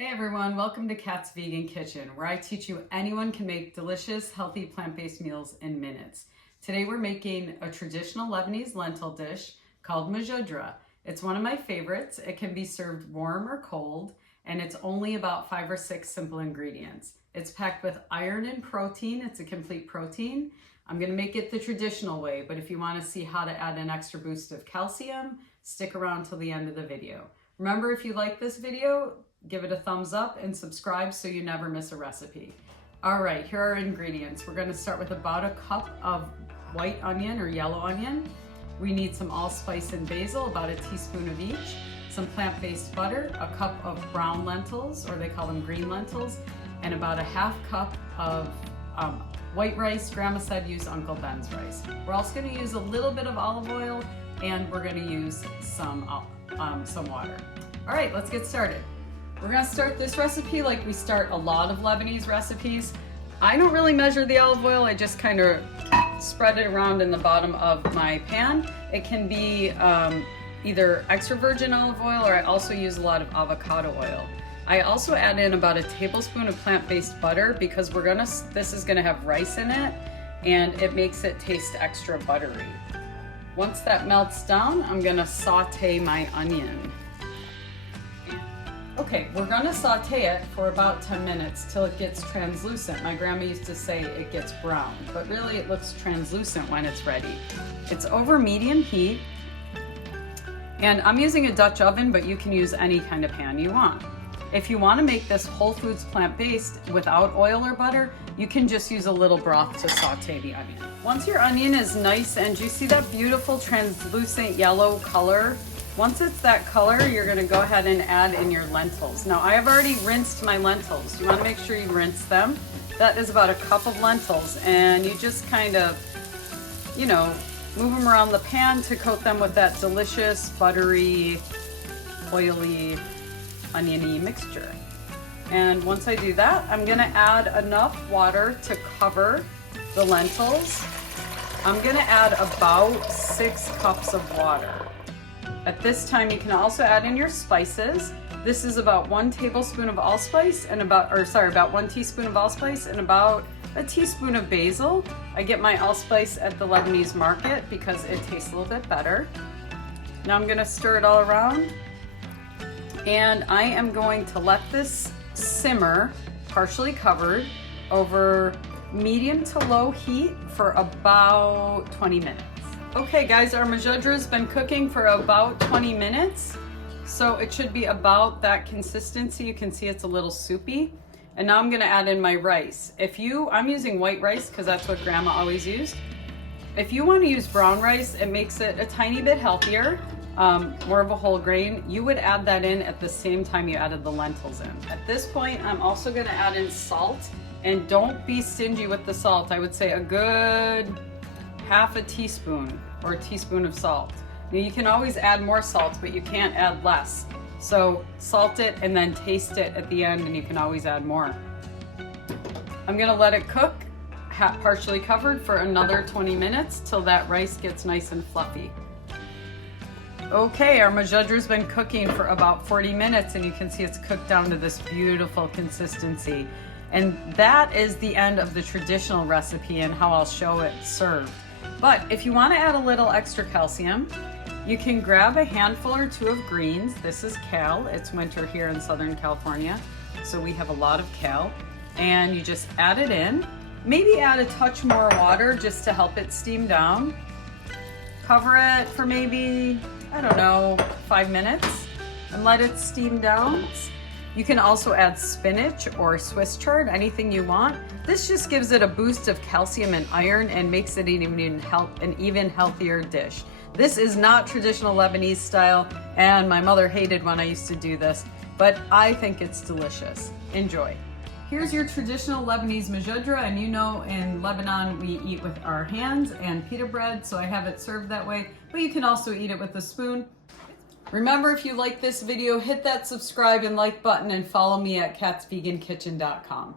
Hey everyone, welcome to Kat's Vegan Kitchen, where I teach you anyone can make delicious, healthy, plant-based meals in minutes. Today we're making a traditional Lebanese lentil dish called Mujadara. It's one of my favorites. It can be served warm or cold, and it's only about 5 or 6 simple ingredients. It's packed with iron and protein. It's a complete protein. I'm gonna make it the traditional way, but if you wanna see how to add an extra boost of calcium, stick around till the end of the video. Remember, if you like this video, give it a thumbs up and subscribe so you never miss a recipe. All right, here are our ingredients. We're gonna start with about a cup of white onion or yellow onion. We need some allspice and basil, about a teaspoon of each, some plant-based butter, a cup of brown lentils, or they call them green lentils, and about a half cup of white rice. Grandma said use Uncle Ben's rice. We're also gonna use a little bit of olive oil, and we're gonna use some water. All right, let's get started. We're gonna start this recipe like we start a lot of Lebanese recipes. I don't really measure the olive oil, I just kind of spread it around in the bottom of my pan. It can be either extra virgin olive oil, or I also use a lot of avocado oil. I also add in about a tablespoon of plant-based butter because this is gonna have rice in it, and it makes it taste extra buttery. Once that melts down, I'm gonna saute my onion. Okay, we're gonna saute it for about 10 minutes till it gets translucent. My grandma used to say it gets brown, but really it looks translucent when it's ready. It's over medium heat, and I'm using a Dutch oven, but you can use any kind of pan you want. If you wanna make this whole foods plant-based without oil or butter, you can just use a little broth to saute the onion. Once your onion is nice and you see that beautiful translucent yellow color, once it's that color, you're gonna go ahead and add in your lentils. Now, I have already rinsed my lentils. You wanna make sure you rinse them. That is about a cup of lentils, and you just kind of, move them around the pan to coat them with that delicious, buttery, oily, oniony mixture. And once I do that, I'm gonna add enough water to cover the lentils. I'm gonna add about 6 cups of water. At this time, you can also add in your spices. This is about 1 tablespoon of allspice and about 1 teaspoon of allspice and about a teaspoon of basil. I get my allspice at the Lebanese market because it tastes a little bit better. Now I'm gonna stir it all around, and I am going to let this simmer, partially covered, over medium to low heat for about 20 minutes. Okay guys, our Mujadara's been cooking for about 20 minutes, so it should be about that consistency. You can see it's a little soupy. And now I'm gonna add in my rice. I'm using white rice because that's what Grandma always used. If you want to use brown rice, it makes it a tiny bit healthier, more of a whole grain. You would add that in at the same time you added the lentils in. At this point, I'm also gonna add in salt, and don't be stingy with the salt. I would say a good half a teaspoon or a teaspoon of salt. Now you can always add more salt, but you can't add less. So salt it and then taste it at the end, and you can always add more. I'm gonna let it cook, partially covered, for another 20 minutes till that rice gets nice and fluffy. Okay, our Mujadara's been cooking for about 40 minutes, and you can see it's cooked down to this beautiful consistency. And that is the end of the traditional recipe and how I'll show it served. But if you want to add a little extra calcium, you can grab a handful or 2 of greens. This is kale. It's winter here in Southern California, so we have a lot of kale. And you just add it in. Maybe add a touch more water just to help it steam down. Cover it for maybe, 5 minutes and let it steam down. You can also add spinach or Swiss chard, anything you want. This just gives it a boost of calcium and iron and makes it an even healthier dish. This is not traditional Lebanese style, and my mother hated when I used to do this, but I think it's delicious. Enjoy. Here's your traditional Lebanese Mujadara, and in Lebanon we eat with our hands and pita bread, so I have it served that way, but you can also eat it with a spoon. Remember, if you like this video, hit that subscribe and like button, and follow me at katsvegankitchen.com.